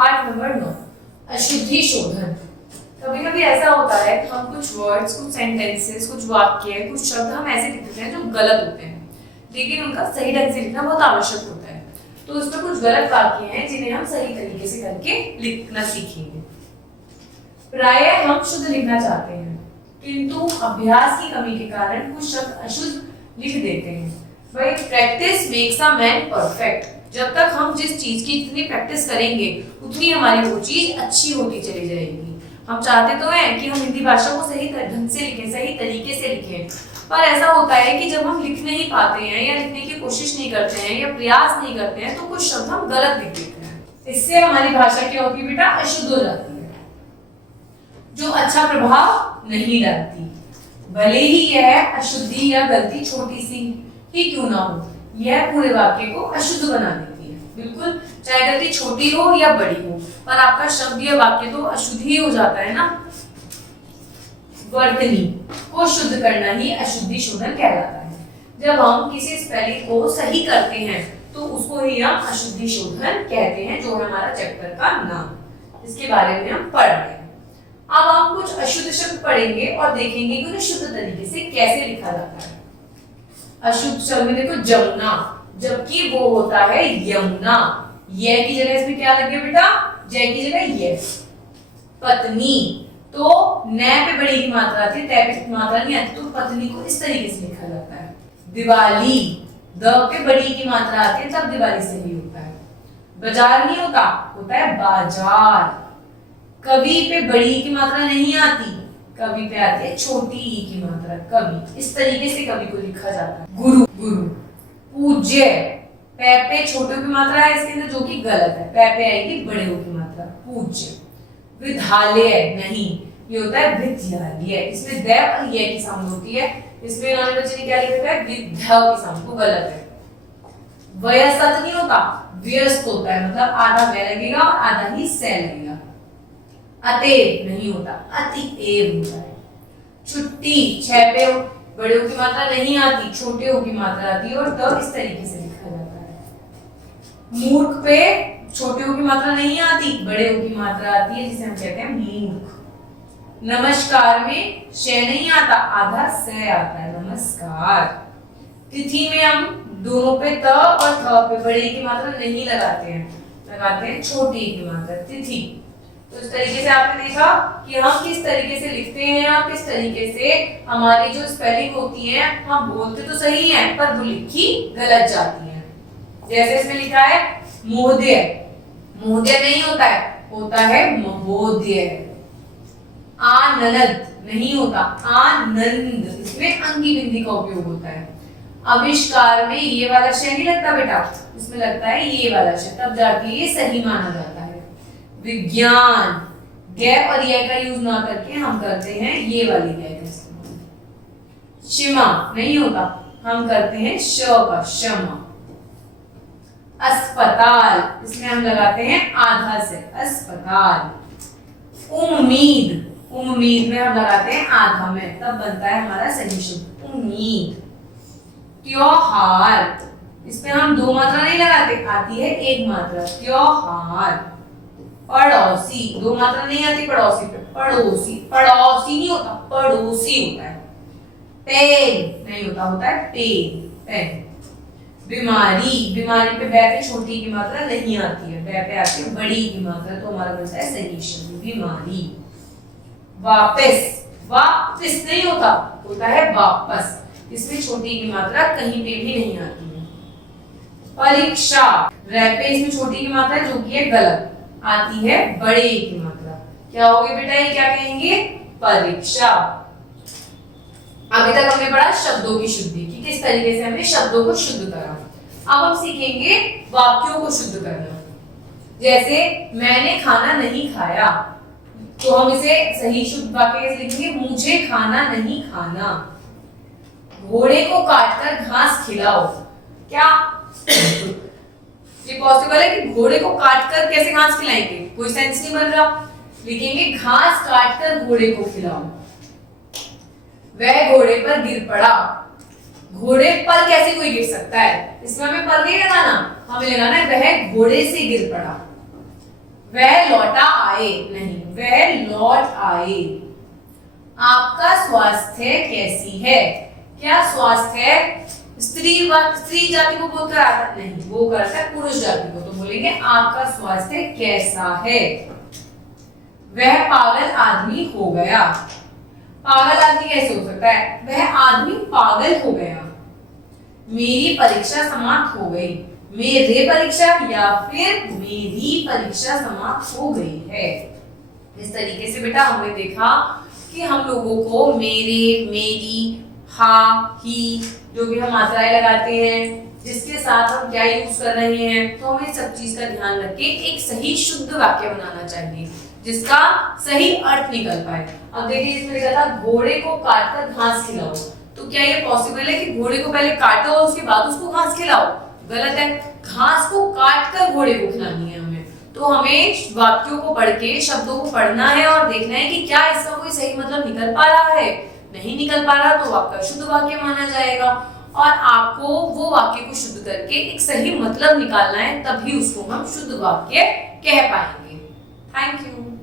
Part number 9, अशुद्धि शोधन। कभी कभी ऐसा होता है कि हम कुछ वर्ड्स, कुछ सेंटेंसेस, कुछ वाक्य, कुछ शब्द हम ऐसे लिख देते हैं जो गलत होते हैं, लेकिन उनका सही ढंग से लिखना बहुत आवश्यक होता है। तो इसमें कुछ गलत वाक्य हैं जिन्हें हम सही तरीके से करके लिखना सीखेंगे। प्रायः हम शुद्ध लिखना चाहते हैं, किंतु अभ्यास की कमी के कारण कुछ शब्द अशुद्ध लिख देते हैं। भाई practice makes a man perfect. जब तक हम जिस चीज की जितनी प्रैक्टिस करेंगे उतनी हमारी वो चीज अच्छी होती चली जाएगी। हम चाहते तो हैं कि हम हिंदी भाषा को सही ढंग से लिखें, सही तरीके से लिखें, पर ऐसा होता है कि जब हम लिख नहीं पाते हैं या लिखने की कोशिश नहीं करते हैं या प्रयास नहीं करते हैं तो कुछ शब्द हम गलत लिख देते हैं। इससे हमारी भाषा क्या होती है बेटा, अशुद्ध हो जाती है, जो अच्छा प्रभाव नहीं डालती। भले ही यह अशुद्धि या गलती छोटी सी ही क्यों ना हो, यह पूरे वाक्य को अशुद्ध बना देती है। बिल्कुल, चाहे गलती छोटी हो या बड़ी हो, पर आपका शब्द या वाक्य तो अशुद्ध ही हो जाता है ना। वर्तनी को शुद्ध करना ही अशुद्धि शोधन कहलाता है। जब हम किसी स्पेलिंग को सही करते हैं तो उसको ही हम अशुद्धि शोधन कहते हैं, जो है हमारा चैप्टर का नाम। इसके बारे में हम पढ़ रहे हैं। अब हम कुछ अशुद्ध शब्द पढ़ेंगे और देखेंगे कि उन्हें शुद्ध तरीके से कैसे लिखा जाता है। अशुद्ध शब्द में देखो जमुना, जबकि वो होता है यमुना। ये की जगह इसमें क्या लगे बेटा, जय की जगह ये। पत्नी, तो न पे बड़ी की मात्रा आती है, तय पे मात्रा नहीं आती, तो पत्नी को इस तरीके से लिखा जाता है। दिवाली, द पे बड़ी की मात्रा आती है तब दिवाली से ही होता है। बाजार नहीं होता, होता है बाजार। कवि पे बड़ी की मात्रा नहीं आती, कवि पे आती है छोटी ई की मात्रा, कवि। इस तरीके से कवि को लिखा जाता है। गुरु, गुरु। पूज्य, पे छोटे की मात्रा है इसके अंदर, जो कि गलत है। पे आएगी बड़े की मात्रा, पूज्य। विद्यालय नहीं, ये होता है विद्यालय। इसमें द और ये की साउंड होती है। इसमें इन्होंने बच्चे ने क्या लिखा है, विद्या की साउंड, को गलत है। व्यस्त नहीं होता, व्यस्त होता है, मतलब आधा व लगेगा और आधा ही से लगेगा। अतएव नहीं होता, अतिएव होता है। छुट्टी, छह पे बड़े की मात्रा नहीं आती, छोटे की मात्रा आती है और द इस तरीके से लिखा जाता है। मूर्ख पे छोटे की मात्रा नहीं आती, बड़े की मात्रा आती है, जिसे हम कहते हैं मूर्ख। नमस्कार में श नहीं आता, आधा से आता है, नमस्कार। तिथि में हम दोनों पे त और थ पे बड़े की मात्रा नहीं लगाते हैं, लगाते हैं छोटी की मात्रा, तिथि। तो इस तरीके से आपने देखा कि हम किस तरीके से लिखते हैं और किस तरीके से हमारी जो स्पेलिंग होती है, हम बोलते तो सही हैं पर वो लिखी गलत जाती है। जैसे इसमें लिखा है महोदय, महोदय नहीं होता है, होता है महोदय। आनंद नहीं होता, आनंद। इसमें अंग की बिंदी का उपयोग होता है। आविष्कार में ये वाला श नहीं लगता बेटा, इसमें लगता है ये वाला श, तब जाके ये सही माना जाता है। विज्ञान, ग और ये का यूज ना करके हम करते हैं ये वाली ग का इस्तेमाल। क्षमा नहीं होता, हम करते हैं श का, क्षमा। अस्पताल, इसमें हम लगाते हैं आधा से, अस्पताल। उम्मीद, उम्मीद में हम लगाते हैं आधा में, तब बनता है हमारा सही शब्द उम्मीद। त्योहार, इसमें हम दो मात्रा नहीं लगाते, आती है एक मात्रा, त्योहार। पड़ोसी, दो मात्रा नहीं आती पड़ोसी पे, पड़ोसी। पड़ोसी नहीं होता, पड़ोसी होता है। पेन नहीं होता, होता है पेन, पेन। बीमारी, बीमारी पे बै पे छोटी की मात्रा नहीं आती है, बै पे आती है बड़ी की मात्रा, तो हमारा बनता है सही शब्द बीमारी। वापस, वापस नहीं होता, होता है वापस। इसमें छोटी की मात्रा कहीं पे भी नहीं आती है। परीक्षा, रै पे इसमें छोटी की मात्रा जो कि है गलत, आती है बड़े की मात्रा। क्या होगी बेटा, ये क्या कहेंगे, परीक्षा। अभी तक हमने पढ़ा शब्दों की शुद्धि कि किस तरीके से हमने शब्दों को शुद्ध करा। अब हम सीखेंगे वाक्यों को शुद्ध करना। जैसे मैंने खाना नहीं खाया, तो हम इसे सही शुद्ध वाक्य कैसे लिखेंगे, मुझे खाना नहीं खाना। घोड़े को काटकर घास खिलाओ, क्या ये पॉसिबल है कि घोड़े को काटकर कैसे घास खिलाएंगे, कोई सेंस नहीं बन रहा। लिखेंगे घास काटकर घोड़े को खिलाओ। वह घोड़े पर गिर पड़ा, घोड़े पर कैसे कोई गिर सकता है, इसमें हमें पर नहीं लगाना, हमें लगाना है वह घोड़े से गिर पड़ा। वह लौटा आए, नहीं, वह लौट आए। आपका स्वास्थ्य कैसी है? क्या स्वास्थ्य स्त्री जाति को बोलकर आता है? नहीं, वो करता है पुरुष जाति को, तो बोलेंगे आपका स्वास्थ्य कैसा है। वह पागल आदमी हो गया। पागल आदमी कैसे हो सकता है? वह आदमी पागल हो गया। मेरी परीक्षा समाप्त हो गई। मेरे परीक्षा या फिर मेरी परीक्षा समाप्त हो गई है। इस तरीके से बेटा हमने देखा कि हम लोगों को मेरे, मेरी, हा, ही जो भी हम मात्राएं लगाते हैं, जिसके साथ हम क्या यूज कर रहे हैं, तो हमें सब चीज का ध्यान रख के एक सही शुद्ध वाक्य बनाना चाहिए जिसका सही अर्थ निकल पाए। अब देखिए इसमें लिखा था घोड़े को काटकर घास खिलाओ, तो क्या ये पॉसिबल है कि घोड़े को पहले काटो और उसके बाद उसको घास खिलाओ? गलत है। घास को काटकर घोड़े को खिलानी है हमें। तो हमें वाक्यों को पढ़ के शब्दों को पढ़ना है और देखना है कि क्या इसका कोई सही मतलब निकल पा रहा है। नहीं निकल पा रहा तो आपका शुद्ध वाक्य माना जाएगा और आपको वो वाक्य को शुद्ध करके एक सही मतलब निकालना है, तभी उसको हम शुद्ध वाक्य कह पाएंगे। Thank you.